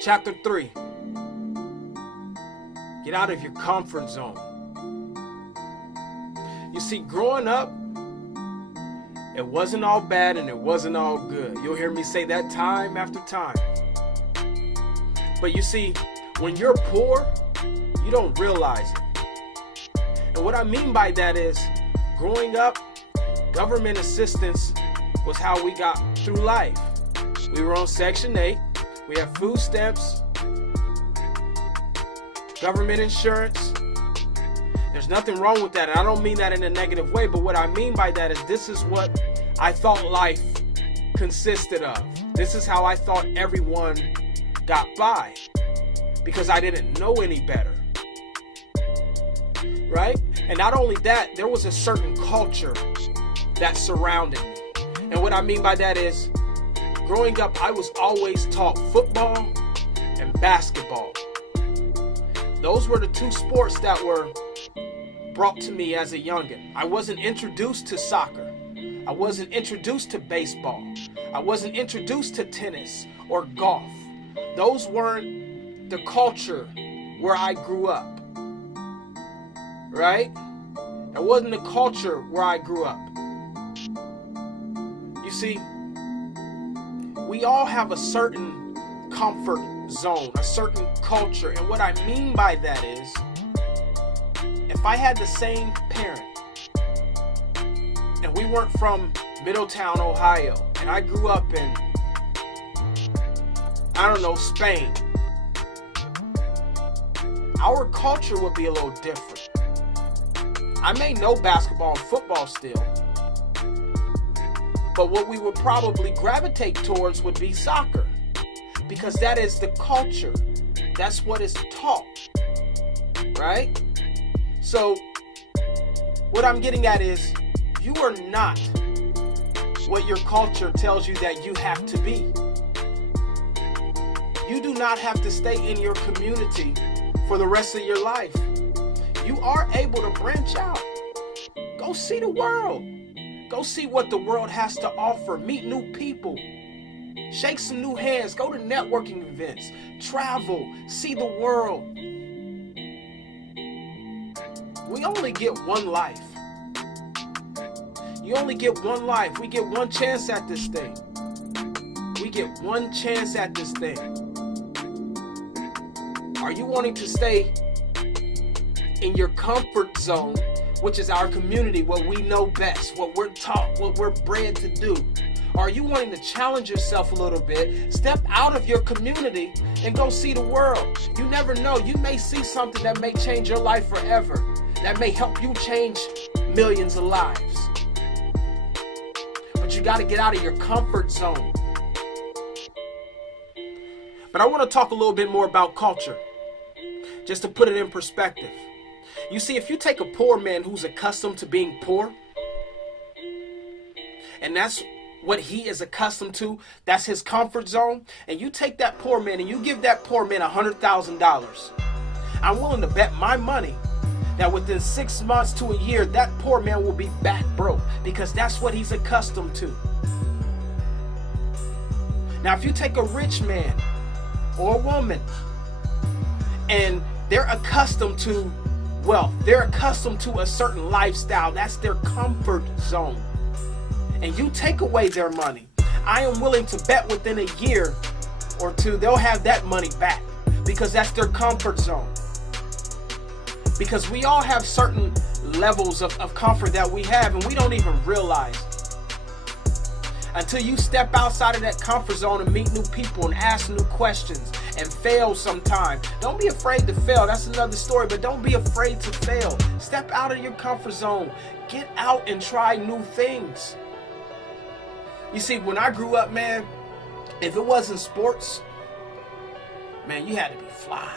Chapter 3. Get out of your comfort zone. You see, growing up, it wasn't all bad and it wasn't all good. You'll hear me say that time after time. But you see, when you're poor, you don't realize it. And what I mean by that is, growing up, government assistance was how we got through life. We were on Section 8. We have food stamps, government insurance. There's nothing wrong with that. And I don't mean that in a negative way, but what I mean by that is this is what I thought life consisted of. This is how I thought everyone got by, because I didn't know any better. Right? And not only that, there was a certain culture that surrounded me. And what I mean by that is, growing up, I was always taught football and basketball. Those were the two sports that were brought to me as a youngin. I wasn't introduced to soccer. I wasn't introduced to baseball. I wasn't introduced to tennis or golf. Those weren't the culture where I grew up. Right? That wasn't the culture where I grew up. You see, we all have a certain comfort zone, a certain culture. And what I mean by that is, if I had the same parent and we weren't from Middletown, Ohio, and I grew up in, I don't know, Spain, our culture would be a little different. I may know basketball and football still, but what we would probably gravitate towards would be soccer, because that is the culture. That's what is taught, right? So what I'm getting at is, you are not what your culture tells you that you have to be. You do not have to stay in your community for the rest of your life. You are able to branch out. Go see the world. Go see what the world has to offer. Meet new people. Shake some new hands. Go to networking events. Travel. See the world. We only get one life. You only get one life. We get one chance at this thing. We get one chance at this thing. Are you wanting to stay in your comfort zone, which is our community, what we know best, what we're taught, what we're bred to do? Or are you wanting to challenge yourself a little bit, step out of your community and go see the world? You never know. You may see something that may change your life forever, that may help you change millions of lives. But you got to get out of your comfort zone. But I want to talk a little bit more about culture, just to put it in perspective. You see, if you take a poor man who's accustomed to being poor, and that's what he is accustomed to, that's his comfort zone, and you take that poor man and you give that poor man $100,000, I'm willing to bet my money that within 6 months to a year, that poor man will be back broke, because that's what he's accustomed to. Now, if you take a rich man or a woman and they're accustomed to wealth, they're accustomed to a certain lifestyle, that's their comfort zone, and you take away their money, I am willing to bet within a year or two they'll have that money back, because that's their comfort zone. Because we all have certain levels of comfort that we have, and we don't even realize until you step outside of that comfort zone and meet new people and ask new questions and fail sometime. Don't be afraid to fail. That's another story, but don't be afraid to fail. Step out of your comfort zone. Get out and try new things. You see, when I grew up, man, if it wasn't sports, man, you had to be fly.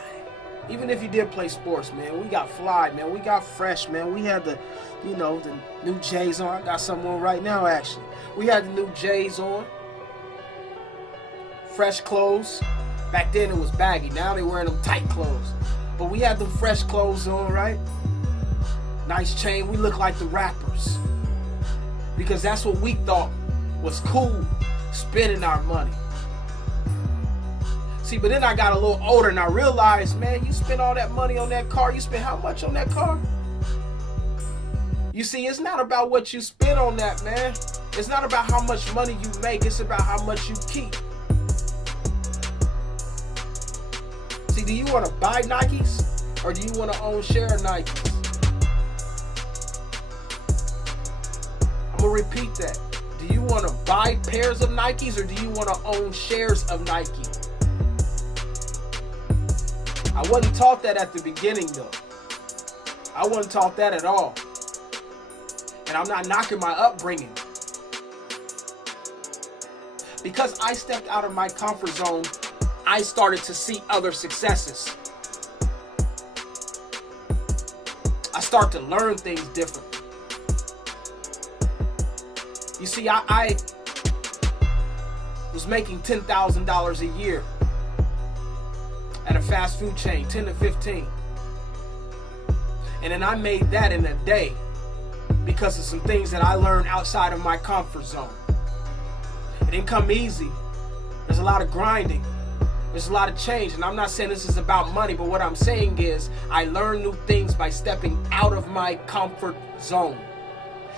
Even if you did play sports, man, we got fly, man. We got fresh, man. We had the new J's on. I got some on right now, actually. We had the new J's on. Fresh clothes. Back then it was baggy. Now they wearing them tight clothes. But we had them fresh clothes on, right? Nice chain. We look like the rappers. Because that's what we thought was cool, spending our money. See, but then I got a little older and I realized, man, you spent all that money on that car. You spent how much on that car? You see, it's not about what you spend on that, man. It's not about how much money you make. It's about how much you keep. See, do you want to buy Nikes or do you want to own share of Nikes? I'm going to repeat that. Do you want to buy pairs of Nikes or do you want to own shares of Nike? I wasn't taught that at the beginning, though. I wasn't taught that at all. And I'm not knocking my upbringing. Because I stepped out of my comfort zone, I started to see other successes. I start to learn things different. You see, I was making $10,000 a year at a fast food chain, 10 to 15. And then I made that in a day because of some things that I learned outside of my comfort zone. It didn't come easy. There's a lot of grinding. There's a lot of change. And I'm not saying this is about money, but what I'm saying is I learned new things by stepping out of my comfort zone.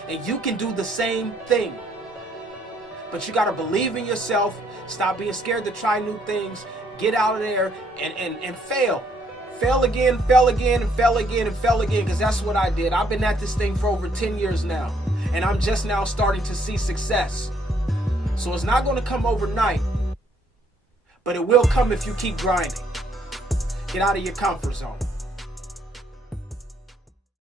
And you can do the same thing. But you got to believe in yourself. Stop being scared to try new things. Get out of there and fail. Fail again, fail again, and fail again, and fail again. Because that's what I did. I've been at this thing for over 10 years now. And I'm just now starting to see success. So it's not going to come overnight. But it will come if you keep grinding. Get out of your comfort zone.